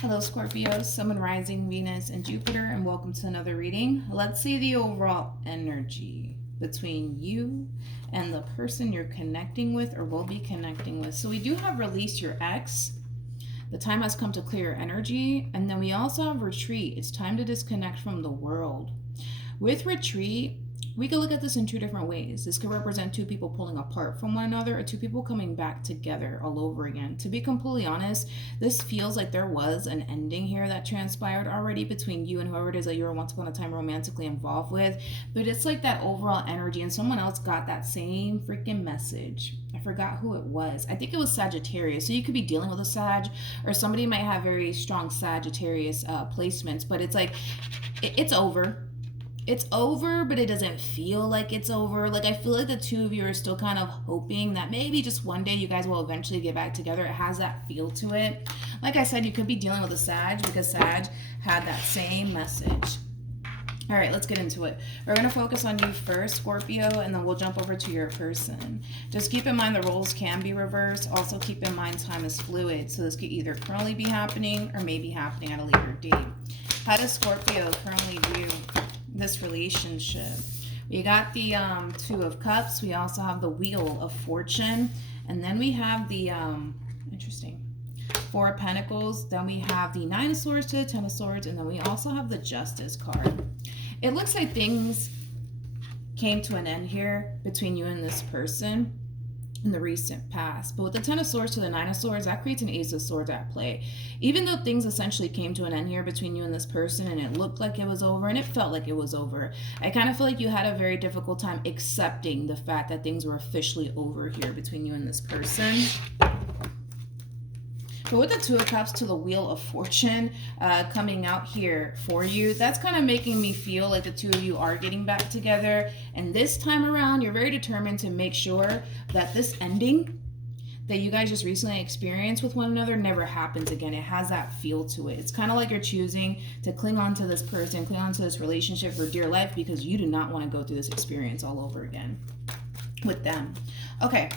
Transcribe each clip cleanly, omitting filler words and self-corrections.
Hello, Scorpio, Sun, Rising, Venus, and Jupiter, and welcome to another reading. Let's see the overall energy between you and the person you're connecting with or will be connecting with. So we do have release your ex. The time has come to clear your energy. And then we also have retreat. It's time to disconnect from the world. With retreat, we could look at this in two different ways. This could represent two people pulling apart from one another or two people coming back together all over again. To be completely honest, this feels like there was an ending here that transpired already between you and whoever it is that you were once upon a time romantically involved with. But it's like that overall energy, and someone else got that same freaking message. I forgot who it was. I think it was Sagittarius. So you could be dealing with a Sag, or somebody might have very strong Sagittarius placements, but it's like, it's over. It's over, but it doesn't feel like it's over. Like, I feel like the two of you are still kind of hoping that maybe just one day you guys will eventually get back together. It has that feel to it. Like I said, you could be dealing with a Sag because Sag had that same message. All right, let's get into it. We're going to focus on you first, Scorpio, and then we'll jump over to your person. Just keep in mind the roles can be reversed. Also keep in mind time is fluid. So this could either currently be happening or maybe happening at a later date. How does Scorpio currently view this relationship? We got the Two of Cups. We also have the Wheel of Fortune. And then we have the, interesting, Four of Pentacles. Then we have the Nine of Swords to the Ten of Swords. And then we also have the Justice card. It looks like things came to an end here between you and this person in the recent past. But with the Ten of Swords to the Nine of Swords, that creates an Ace of Swords at play. Even though things essentially came to an end here between you and this person, and it looked like it was over, and it felt like it was over, I kind of feel like you had a very difficult time accepting the fact that things were officially over here between you and this person. But with the Two of Cups to the Wheel of Fortune coming out here for you, that's kind of making me feel like the two of you are getting back together. And this time around, you're very determined to make sure that this ending that you guys just recently experienced with one another never happens again. It has that feel to it. It's kind of like you're choosing to cling on to this person, cling on to this relationship for dear life because you do not want to go through this experience all over again with them. Okay.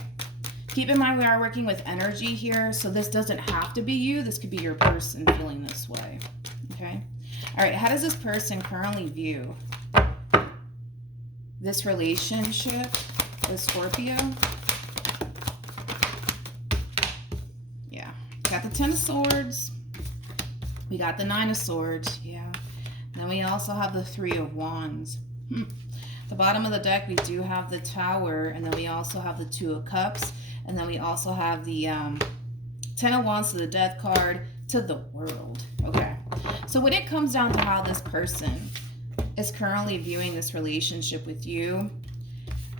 Keep in mind we are working with energy here, so this doesn't have to be you. This could be your person feeling this way, okay? All right, how does this person currently view this relationship with Scorpio? Yeah, got the Ten of Swords. We got the Nine of Swords, yeah. And then we also have the Three of Wands. The bottom of the deck, we do have the Tower, and then we also have the Two of Cups. And then we also have the Ten of Wands to the Death card to the World. Okay. So when it comes down to how this person is currently viewing this relationship with you,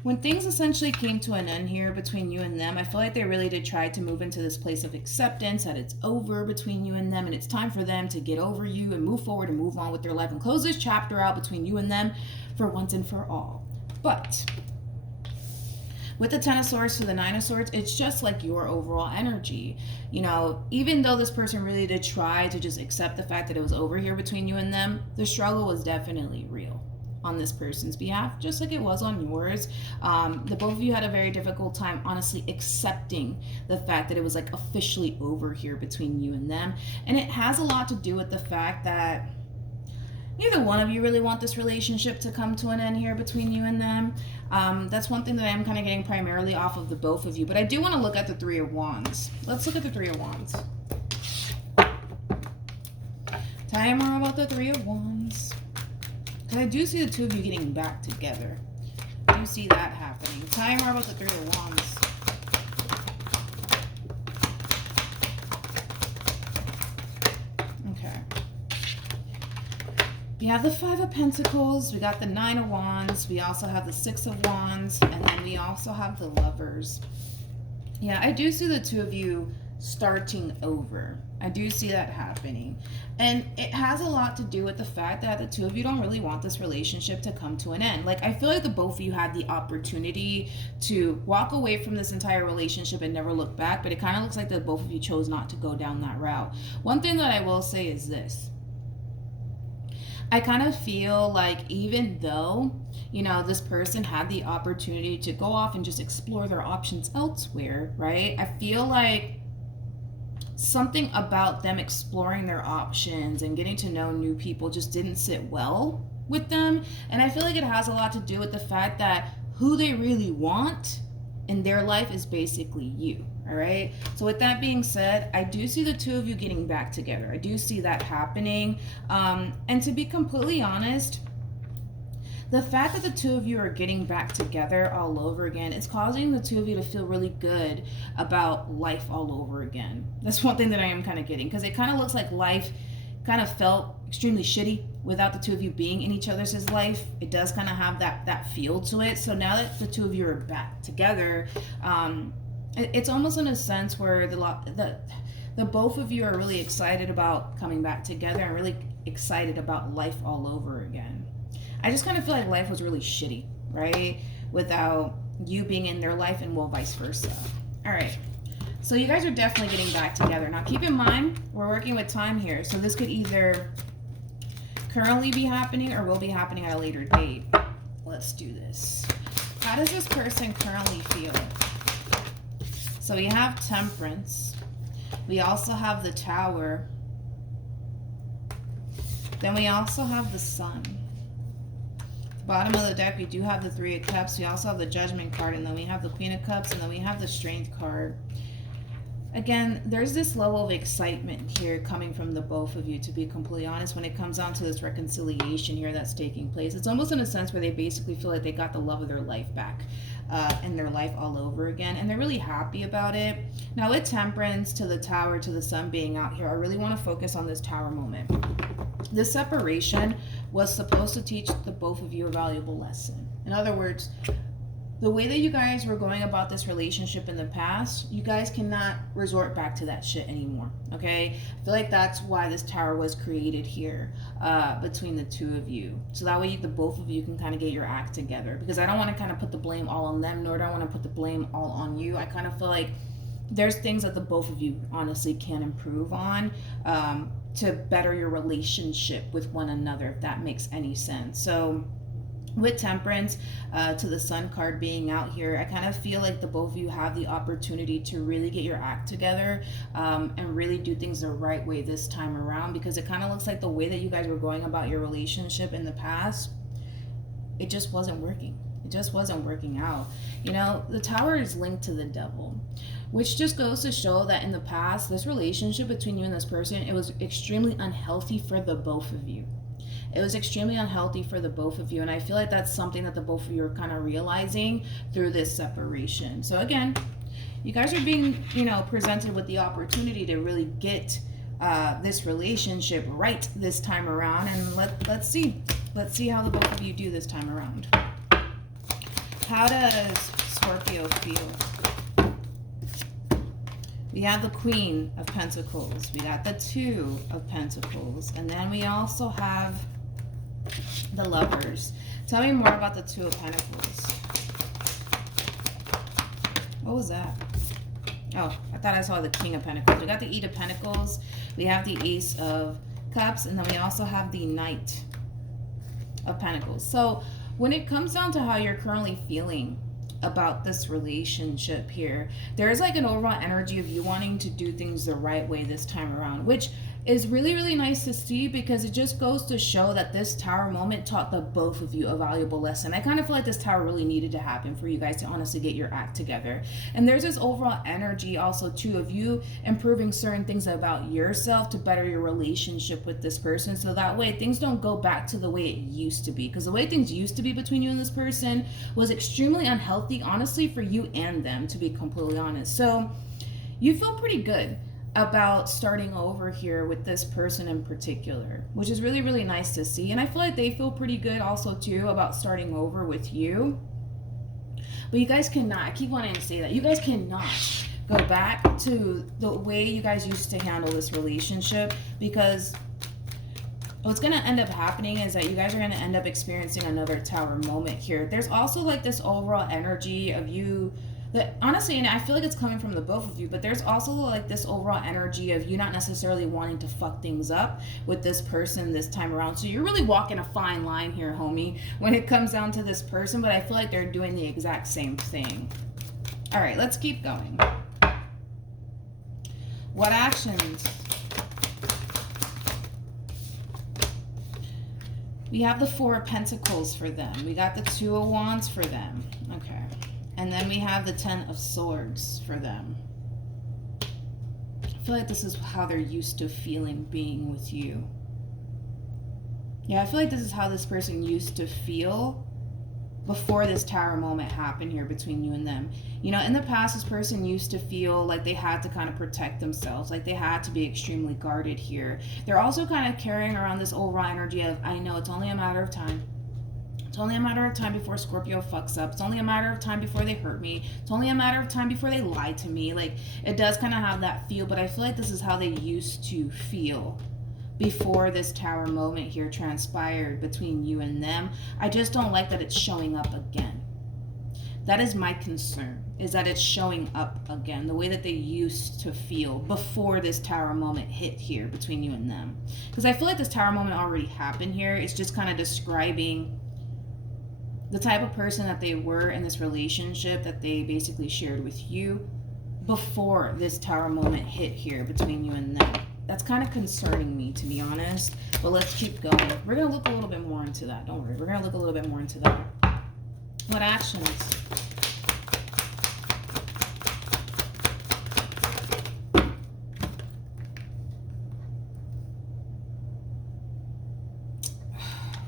when things essentially came to an end here between you and them, I feel like they really did try to move into this place of acceptance, that it's over between you and them, and it's time for them to get over you and move forward and move on with their life and close this chapter out between you and them for once and for all. But with the Ten of Swords to the Nine of Swords, it's just like your overall energy. You know, even though this person really did try to just accept the fact that it was over here between you and them, the struggle was definitely real on this person's behalf, just like it was on yours. The both of you had a very difficult time, honestly, accepting the fact that it was like officially over here between you and them. And it has a lot to do with the fact that neither one of you really want this relationship to come to an end here between you and them. That's one thing that I'm kind of getting primarily off of the both of you. But I do want to look at the Three of Wands. Let's look at the Three of Wands. Tell me more about the Three of Wands. Because I do see the two of you getting back together. I do see that happening. Tell me more about the Three of Wands. We have the Five of Pentacles, we got the Nine of Wands, we also have the Six of Wands, and then we also have the Lovers. Yeah, I do see the two of you starting over. I do see that happening. And it has a lot to do with the fact that the two of you don't really want this relationship to come to an end. Like, I feel like the both of you had the opportunity to walk away from this entire relationship and never look back, but it kind of looks like the both of you chose not to go down that route. One thing that I will say is this. I kind of feel like even though, you know, this person had the opportunity to go off and just explore their options elsewhere, right? I feel like something about them exploring their options and getting to know new people just didn't sit well with them. And I feel like it has a lot to do with the fact that who they really want in their life is basically you. All right. So with that being said, I do see the two of you getting back together. I do see that happening. And to be completely honest, the fact that the two of you are getting back together all over again is causing the two of you to feel really good about life all over again. That's one thing that I am kind of getting, because it kind of looks like life kind of felt extremely shitty without the two of you being in each other's life. It does kind of have that feel to it. So now that the two of you are back together, it's almost in a sense where the both of you are really excited about coming back together and really excited about life all over again. I just kind of feel like life was really shitty, right? Without you being in their life, and well, vice versa. All right. So you guys are definitely getting back together. Now keep in mind, we're working with time here. So this could either currently be happening or will be happening at a later date. Let's do this. How does this person currently feel? So we have Temperance. We also have the Tower. Then we also have the Sun. Bottom of the deck, we do have the Three of Cups. We also have the Judgment card, and then we have the Queen of Cups, and then we have the Strength card. Again, there's this level of excitement here coming from the both of you, to be completely honest, when it comes down to this reconciliation here that's taking place. It's almost in a sense where they basically feel like they got the love of their life back in their life all over again, and they're really happy about it. Now with Temperance, to the Tower, to the Sun being out here, I really want to focus on this Tower moment. This separation was supposed to teach the both of you a valuable lesson. In other words, the way that you guys were going about this relationship in the past, you guys cannot resort back to that shit anymore, okay? I feel like that's why this Tower was created here between the two of you. So that way the both of you can kind of get your act together. Because I don't want to kind of put the blame all on them, nor do I want to put the blame all on you. I kind of feel like there's things that the both of you honestly can improve on to better your relationship with one another, if that makes any sense. So with Temperance, to the Sun card being out here, I kind of feel like the both of you have the opportunity to really get your act together and really do things the right way this time around, because it kind of looks like the way that you guys were going about your relationship in the past, it just wasn't working. It just wasn't working out. You know, the Tower is linked to the Devil, which just goes to show that in the past, this relationship between you and this person, it was extremely unhealthy for the both of you. It was extremely unhealthy for the both of you. And I feel like that's something that the both of you are kind of realizing through this separation. So again, you guys are being, presented with the opportunity to really get this relationship right this time around. And let's see how the both of you do this time around. How does Scorpio feel? We have the Queen of Pentacles. We got the Two of Pentacles. And then we also have the Lovers. Tell me more about the Two of Pentacles. What was that? Oh, I thought I saw the King of Pentacles. We got the Eight of Pentacles. We have the Ace of Cups. And then we also have the Knight of Pentacles. So when it comes down to how you're currently feeling about this relationship here, there is like an overall energy of you wanting to do things the right way this time around, which is really, really nice to see, because it just goes to show that this Tower moment taught the both of you a valuable lesson. I kind of feel like this Tower really needed to happen for you guys to honestly get your act together. And there's this overall energy also too of you improving certain things about yourself to better your relationship with this person, so that way things don't go back to the way it used to be, because the way things used to be between you and this person was extremely unhealthy, honestly, for you and them, to be completely honest. So you feel pretty good about starting over here with this person in particular, which is really, really nice to see. And I feel like they feel pretty good also too about starting over with you. But you guys cannot, I keep wanting to say that, you guys cannot go back to the way you guys used to handle this relationship, because what's going to end up happening is that you guys are going to end up experiencing another Tower moment here. There's also like this overall energy of you that, honestly, and I feel like it's coming from the both of you, but there's also like this overall energy of you not necessarily wanting to fuck things up with this person this time around. So you're really walking a fine line here, homie, when it comes down to this person, but I feel like they're doing the exact same thing. All right, let's keep going. What actions? We have the Four of Pentacles for them. We got the Two of Wands for them. Okay. And then we have the Ten of Swords for them. I feel like this is how they're used to feeling being with you. Yeah, I feel like this is how this person used to feel before this Tower moment happened here between you and them. You know, in the past, this person used to feel like they had to kind of protect themselves, like they had to be extremely guarded here. They're also kind of carrying around this overall energy of, I know it's only a matter of time. It's only a matter of time before Scorpio fucks up. It's only a matter of time before they hurt me. It's only a matter of time before they lie to me. Like, it does kind of have that feel, but I feel like this is how they used to feel before this Tower moment here transpired between you and them. I just don't like that it's showing up again. That is my concern, is that it's showing up again, the way that they used to feel before this Tower moment hit here between you and them. Because I feel like this Tower moment already happened here. It's just kind of describing the type of person that they were in this relationship that they basically shared with you before this Tower moment hit here between you and them. That's kind of concerning me, to be honest. But let's keep going. We're going to look a little bit more into that. Don't worry. We're going to look a little bit more into that. What actions?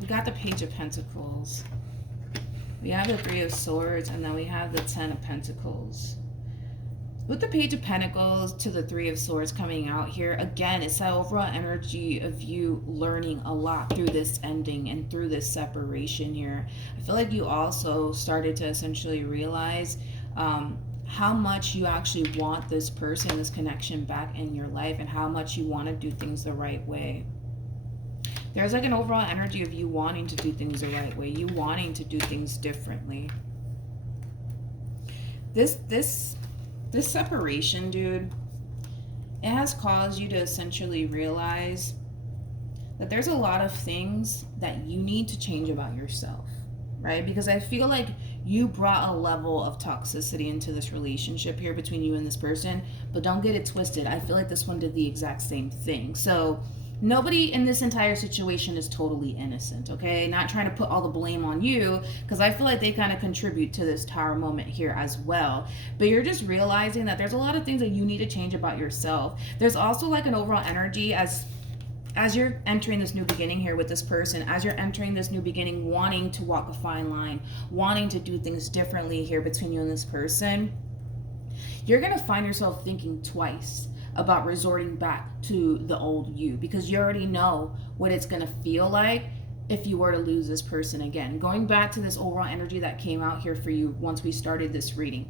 We got the Page of Pentacles. We have the Three of Swords, and then we have the Ten of Pentacles. With the Page of Pentacles to the Three of Swords coming out here, again, it's that overall energy of you learning a lot through this ending and through this separation here. I feel like you also started to essentially realize how much you actually want this person, this connection back in your life, and how much you want to do things the right way. There's like an overall energy of you wanting to do things the right way, you wanting to do things differently. This separation, dude, it has caused you to essentially realize that there's a lot of things that you need to change about yourself, right? Because I feel like you brought a level of toxicity into this relationship here between you and this person, but don't get it twisted. I feel like this one did the exact same thing. So nobody in this entire situation is totally innocent, okay? Not trying to put all the blame on you, because I feel like they kind of contribute to this Tower moment here as well. But you're just realizing that there's a lot of things that you need to change about yourself. There's also like an overall energy as you're entering this new beginning here with this person, as you're entering this new beginning, wanting to walk a fine line, wanting to do things differently here between you and this person, you're going to find yourself thinking twice about resorting back to the old you, because you already know what it's going to feel like if you were to lose this person again. Going back to this overall energy that came out here for you once we started this reading,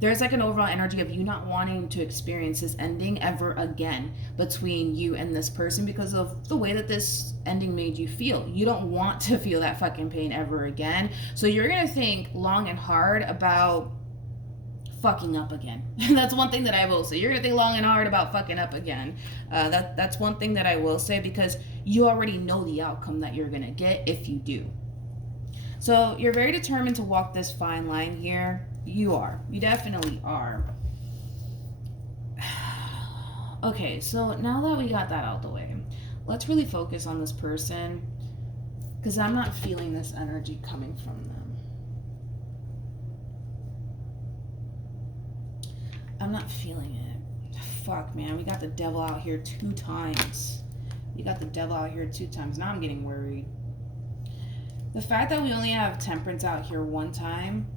there's like an overall energy of you not wanting to experience this ending ever again between you and this person because of the way that this ending made you feel. You don't want to feel that fucking pain ever again. So you're going to think long and hard about fucking up again. That's one thing that I will say. You're gonna think long and hard about fucking up again. That's one thing that I will say, because you already know the outcome that you're gonna get if you do. So you're very determined to walk this fine line here. You are. You definitely are. Okay, so now that we got that out the way, let's really focus on this person, because I'm not feeling this energy coming from them. I'm not feeling it. Fuck, man. We got the devil out here 2 times. We got the devil out here 2 times. Now I'm getting worried. The fact that we only have temperance out here 1 time,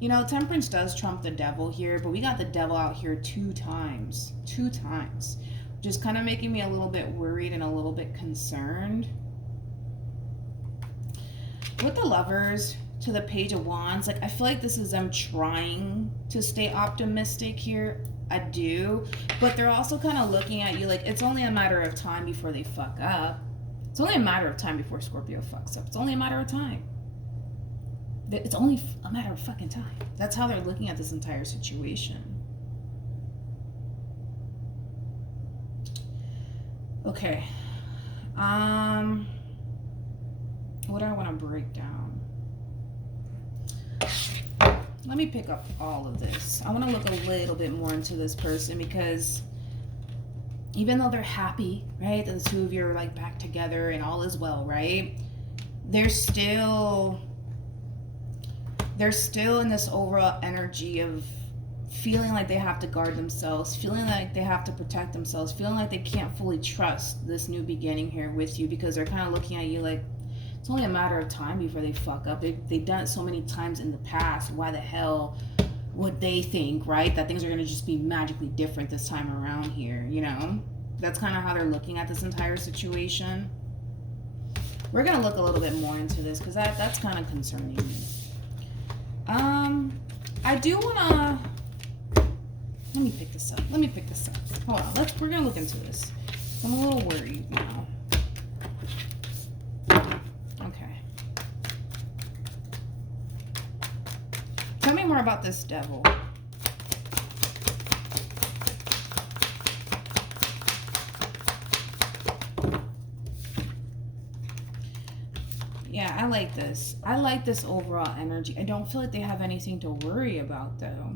you know, temperance does trump the devil here, but we got the devil out here 2 times. 2 times. Just kind of making me a little bit worried and a little bit concerned. With the Lovers to the Page of Wands, like, I feel like this is them trying to stay optimistic here. I do, but they're also kind of looking at you like it's only a matter of time before they fuck up. It's only a matter of time before Scorpio fucks up. It's only a matter of time. It's only a matter of fucking time. That's how they're looking at this entire situation. Okay. What do I want to break down? Let me pick up all of this. I want to look a little bit more into this person, because even though they're happy, right, that the two of you are like back together and all is well, right, they're still in this overall energy of feeling like they have to guard themselves, feeling like they have to protect themselves, feeling like they can't fully trust this new beginning here with you, because they're kind of looking at you like it's only a matter of time before they fuck up. They've done it so many times in the past. Why the hell would they think, right, that things are going to just be magically different this time around here, you know? That's kind of how they're looking at this entire situation. We're going to look a little bit more into this because that's kind of concerning me. I do want to... Let me pick this up. Hold on. We're going to look into this. I'm a little worried now. Okay. Tell me more about this devil. Yeah, I like this. I like this overall energy. I don't feel like they have anything to worry about, though.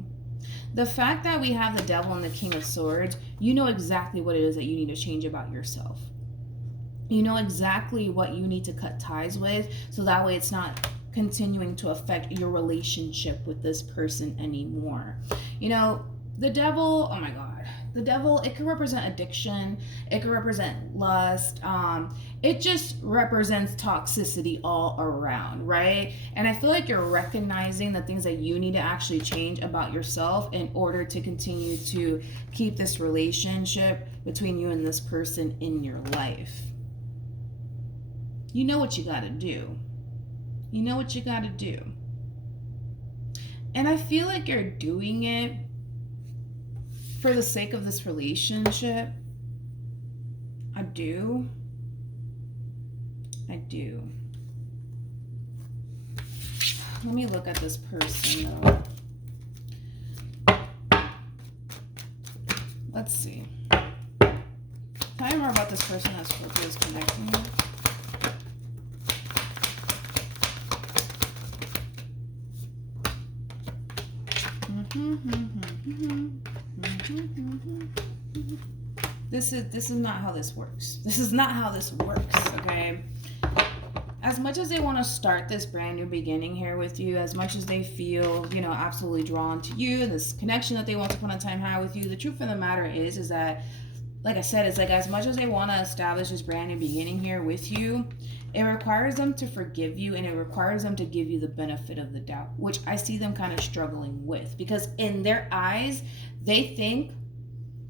The fact that we have the devil and the king of swords, you know exactly what it is that you need to change about yourself. You know exactly what you need to cut ties with, so that way it's not continuing to affect your relationship with this person anymore. You know, the devil, oh my God. The devil, it could represent addiction. It could represent lust. It just represents toxicity all around, right? And I feel like you're recognizing the things that you need to actually change about yourself in order to continue to keep this relationship between you and this person in your life. You know what you got to do. You know what you got to do. And I feel like you're doing it for the sake of this relationship. I do. Let me look at this person, though. Let's see. Tell me more about this person that Scorpio is connecting with. This is not how this works. This is not how this works, okay? As much as they want to start this brand new beginning here with you, as much as they feel, you know, absolutely drawn to you, this connection that they once upon a time had with you, the truth of the matter is that, like I said, it's like as much as they want to establish this brand new beginning here with you, it requires them to forgive you, and it requires them to give you the benefit of the doubt, which I see them kind of struggling with, because in their eyes, they think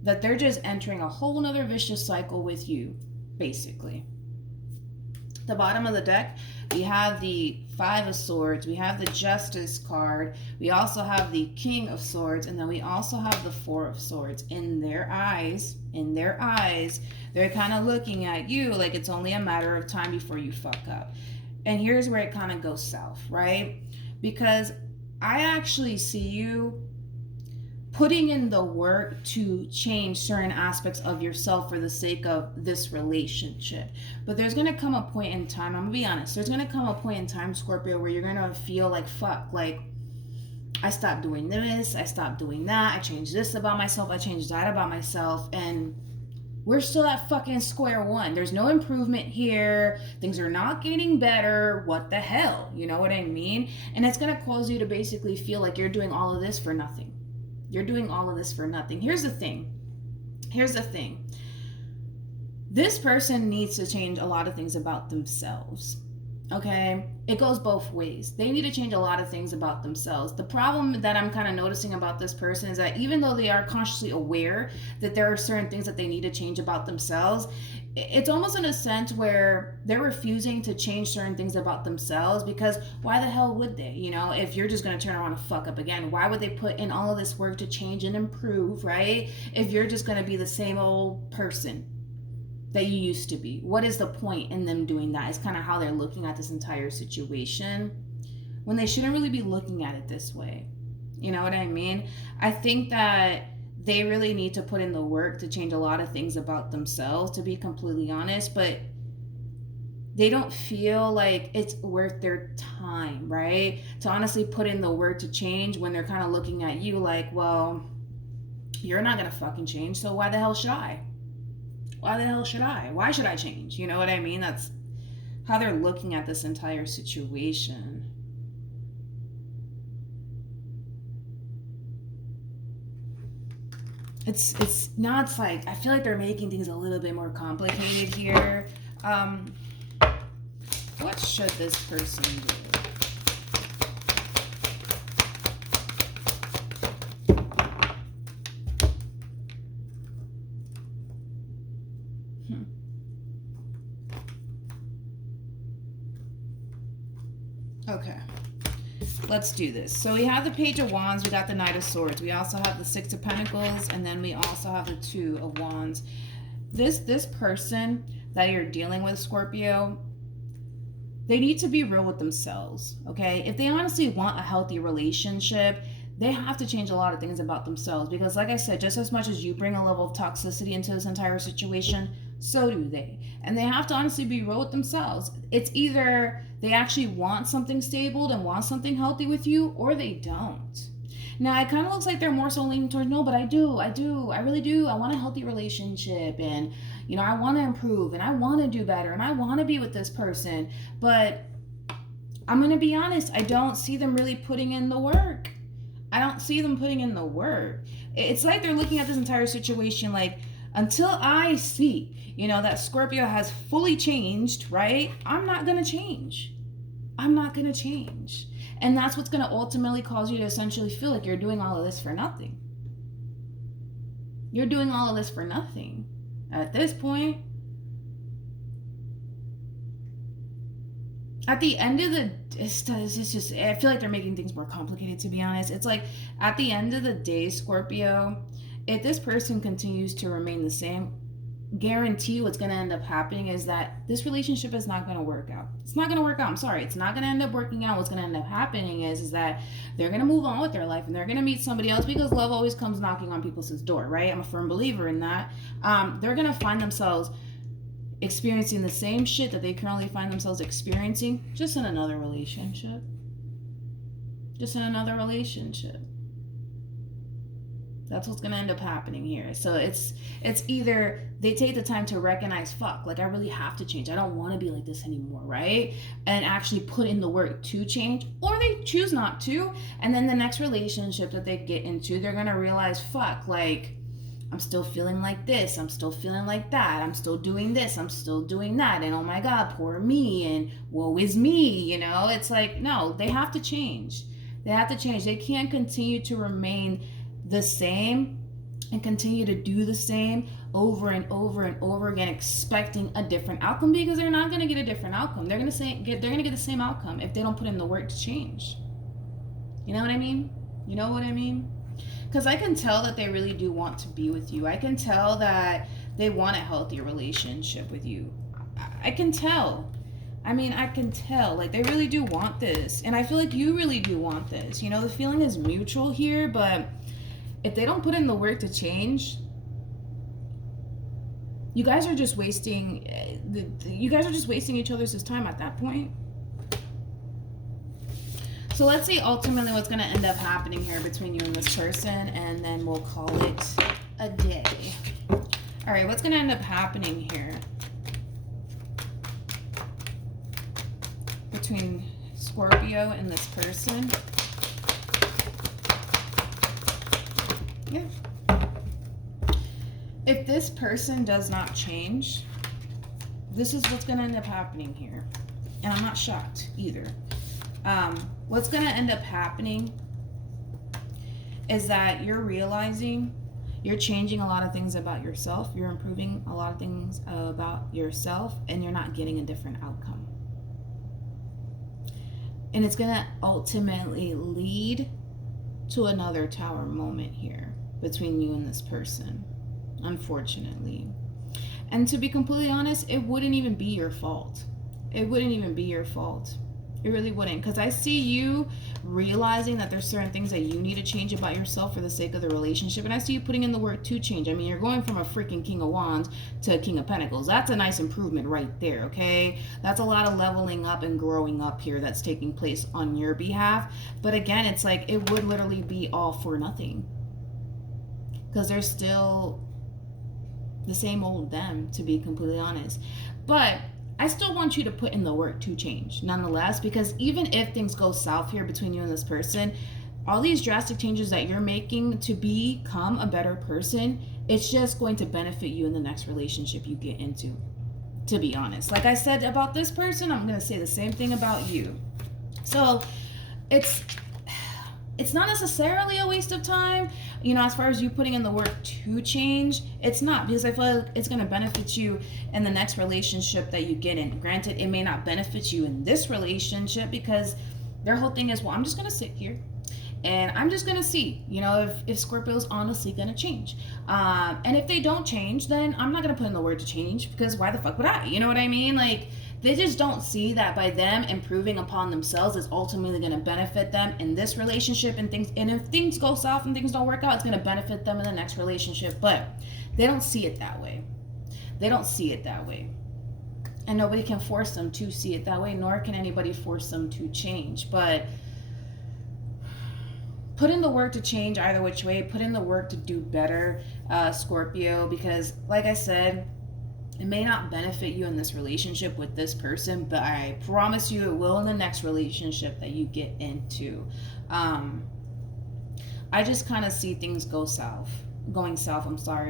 that they're just entering a whole nother vicious cycle with you, basically. The bottom of the deck, we have the Five of Swords, we have the Justice card, we also have the King of Swords, and then we also have the Four of Swords. In their eyes, they're kind of looking at you like it's only a matter of time before you fuck up. And here's where it kind of goes south, right? Because I actually see you putting in the work to change certain aspects of yourself for the sake of this relationship. But there's going to come a point in time, I'm going to be honest, there's going to come a point in time, Scorpio, where you're going to feel like, fuck, like, I stopped doing this, I stopped doing that, I changed this about myself, I changed that about myself, and we're still at fucking square one. There's no improvement here. Things are not getting better. What the hell? You know what I mean? And it's going to cause you to basically feel like you're doing all of this for nothing. You're doing all of this for nothing. Here's the thing. This person needs to change a lot of things about themselves. Okay? It goes both ways. They need to change a lot of things about themselves. The problem that I'm kind of noticing about this person is that even though they are consciously aware that there are certain things that they need to change about themselves, it's almost in a sense where they're refusing to change certain things about themselves, because why the hell would they? You know, if you're just going to turn around and fuck up again, why would they put in all of this work to change and improve, right? If you're just going to be the same old person that you used to be. What is the point in them doing that? It's kind of how they're looking at this entire situation, when they shouldn't really be looking at it this way. You know what I mean? I think that they really need to put in the work to change a lot of things about themselves, to be completely honest, but they don't feel like it's worth their time, right? To honestly put in the work to change when they're kind of looking at you like, well, you're not going to fucking change, so why the hell should I? Why the hell should I? Why should I change? You know what I mean? That's how they're looking at this entire situation. It's now it's like I feel like they're making things a little bit more complicated here. What should this person do? Okay, let's do this. So we have the Page of Wands, we got the Knight of Swords, we also have the Six of Pentacles, and then we also have the Two of Wands. This person that you're dealing with, Scorpio, they need to be real with themselves, okay? If they honestly want a healthy relationship, they have to change a lot of things about themselves, because like I said, just as much as you bring a level of toxicity into this entire situation, so do they. And they have to honestly be real with themselves. It's either they actually want something stable and want something healthy with you, or they don't. Now, it kind of looks like they're more so leaning towards, no, but I really do. I want a healthy relationship, and, you know, I want to improve, and I want to do better, and I want to be with this person. But I'm going to be honest, I don't see them really putting in the work. I don't see them putting in the work. It's like they're looking at this entire situation like, until I see, you know, that Scorpio has fully changed, right? I'm not going to change. I'm not going to change. And that's what's going to ultimately cause you to essentially feel like you're doing all of this for nothing. You're doing all of this for nothing. At this point, at the end of the, it's just, I feel like they're making things more complicated, to be honest. It's like, at the end of the day, Scorpio, if this person continues to remain the same, guarantee what's going to end up happening is that this relationship is not going to work out. It's not going to work out. I'm sorry. It's not going to end up working out. What's going to end up happening is that they're going to move on with their life, and they're going to meet somebody else, because love always comes knocking on people's door, right? I'm a firm believer in that. They're going to find themselves experiencing the same shit that they currently find themselves experiencing, just in another relationship. Just in another relationship. That's what's going to end up happening here. So it's either they take the time to recognize, fuck, like I really have to change. I don't want to be like this anymore, right? And actually put in the work to change, or they choose not to. And then the next relationship that they get into, they're going to realize, fuck, like I'm still feeling like this. I'm still feeling like that. I'm still doing this. I'm still doing that. And oh my God, poor me. And woe is me. You know, it's like, no, they have to change. They have to change. They can't continue to remain the same and continue to do the same over and over and over again, expecting a different outcome, because they're not going to get a different outcome. They're going to get the same outcome if they don't put in the work to change. You know what I mean? You know what I mean? Because I can tell that they really do want to be with you. I can tell that they want a healthy relationship with you. I can tell. I mean, I can tell. Like, they really do want this. And I feel like you really do want this. You know, the feeling is mutual here, but if they don't put in the work to change, you guys are just wasting each other's time at that point. So let's see ultimately what's going to end up happening here between you and this person, and then we'll call it a day. All right, what's going to end up happening here between Scorpio and this person? Yeah. If this person does not change, this is what's going to end up happening here. And I'm not shocked either. What's going to end up happening is that you're realizing you're changing a lot of things about yourself. You're improving a lot of things about yourself, and you're not getting a different outcome. And it's going to ultimately lead to another tower moment here between you and this person, unfortunately. And to be completely honest, it wouldn't even be your fault. It wouldn't even be your fault. It really wouldn't, because I see you realizing that there's certain things that you need to change about yourself for the sake of the relationship, and I see you putting in the work to change. I mean, you're going from a freaking King of Wands to a King of Pentacles. That's a nice improvement right there, okay? That's a lot of leveling up and growing up here that's taking place on your behalf. But again, it's like it would literally be all for nothing, because there's still the same old them, to be completely honest. But I still want you to put in the work to change, nonetheless, because even if things go south here between you and this person, all these drastic changes that you're making to become a better person, it's just going to benefit you in the next relationship you get into, to be honest. Like I said about this person, I'm going to say the same thing about you. So it's not necessarily a waste of time, you know, as far as you putting in the work to change. It's not, because I feel like it's going to benefit you in the next relationship that you get in. Granted, it may not benefit you in this relationship, because their whole thing is, well, I'm just going to sit here and I'm just gonna see, you know, if Scorpio's honestly gonna change. And if they don't change, then I'm not gonna put in the word to change, because why the fuck would I? You know what I mean? Like, they just don't see that by them improving upon themselves is ultimately gonna benefit them in this relationship, and if things go south and things don't work out, it's gonna benefit them in the next relationship. But they don't see it that way. They don't see it that way. And nobody can force them to see it that way, nor can anybody force them to change. But put in the work to change either which way. Put in the work to do better, Scorpio, because like I said, it may not benefit you in this relationship with this person, but I promise you it will in the next relationship that you get into. I just kind of see things going south,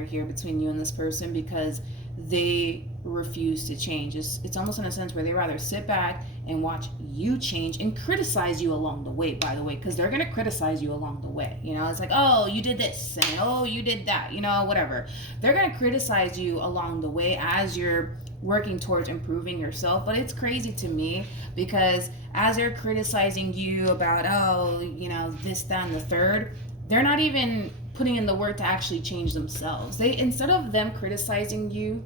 here between you and this person, because they refuse to change. It's almost in a sense where they rather sit back and watch you change and criticize you along the way, by the way, because they're going to criticize you along the way. You know, it's like, oh, you did this, and oh, you did that, you know, whatever. They're going to criticize you along the way as you're working towards improving yourself. But it's crazy to me, because as they're criticizing you about, oh, you know, this, that, and the third, they're not even putting in the work to actually change themselves. They, instead of them criticizing you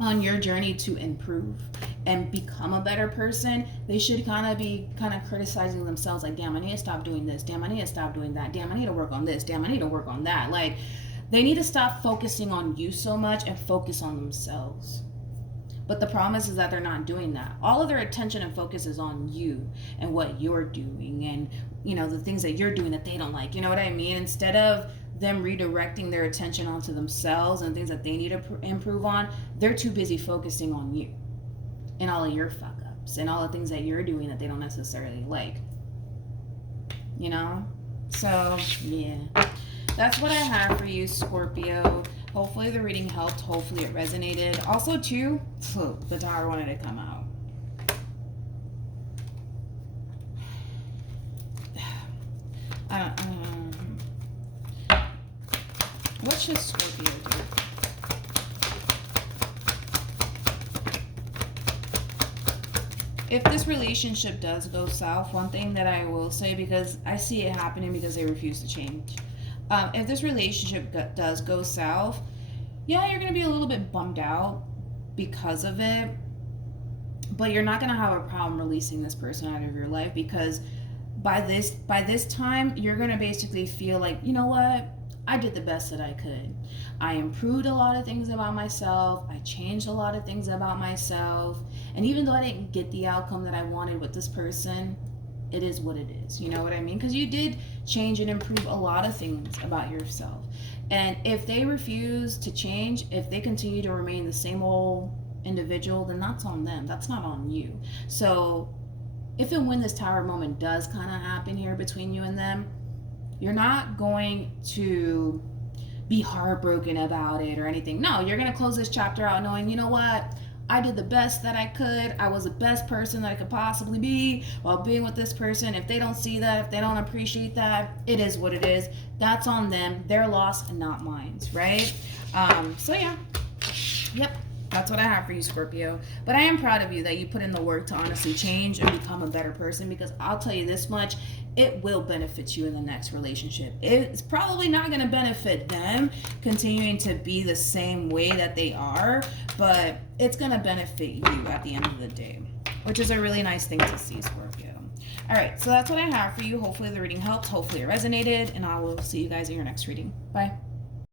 on your journey to improve and become a better person, they should be criticizing themselves, like, damn, I need to stop doing this, damn, I need to stop doing that, damn, I need to work on this, damn, I need to work on that. Like, they need to stop focusing on you so much and focus on themselves. But the problem is that they're not doing that. All of their attention and focus is on you and what you're doing, and, you know, the things that you're doing that they don't like. You know what I mean? Instead of them redirecting their attention onto themselves and things that they need to improve on, they're too busy focusing on you and all of your fuck ups and all the things that you're doing that they don't necessarily like. You know? So, yeah. That's what I have for you, Scorpio. Hopefully the reading helped. Hopefully it resonated. Also, too, the Tower wanted to come out. What should Scorpio do? If this relationship does go south, one thing that I will say, because I see it happening because they refuse to change. If this relationship does go south, yeah, you're going to be a little bit bummed out because of it, but you're not going to have a problem releasing this person out of your life, because by this time, you're going to basically feel like, you know what? I did the best that I could. I improved a lot of things about myself. I changed a lot of things about myself. And even though I didn't get the outcome that I wanted with this person, it is what it is. You know what I mean? Because you did change and improve a lot of things about yourself. And if they refuse to change, if they continue to remain the same old individual, then that's on them. That's not on you. So if and when this Tower moment does kind of happen here between you and them, you're not going to be heartbroken about it or anything. No, you're going to close this chapter out knowing, you know what? I did the best that I could. I was the best person that I could possibly be while being with this person. If they don't see that, if they don't appreciate that, it is what it is. That's on them. Their loss and not mine, right? So yeah. Yep. That's what I have for you, Scorpio. But I am proud of you that you put in the work to honestly change and become a better person, because I'll tell you this much, it will benefit you in the next relationship. It's probably not going to benefit them continuing to be the same way that they are, but it's going to benefit you at the end of the day, which is a really nice thing to see, Scorpio. All right, so that's what I have for you. Hopefully the reading helped. Hopefully it resonated, and I will see you guys in your next reading. Bye.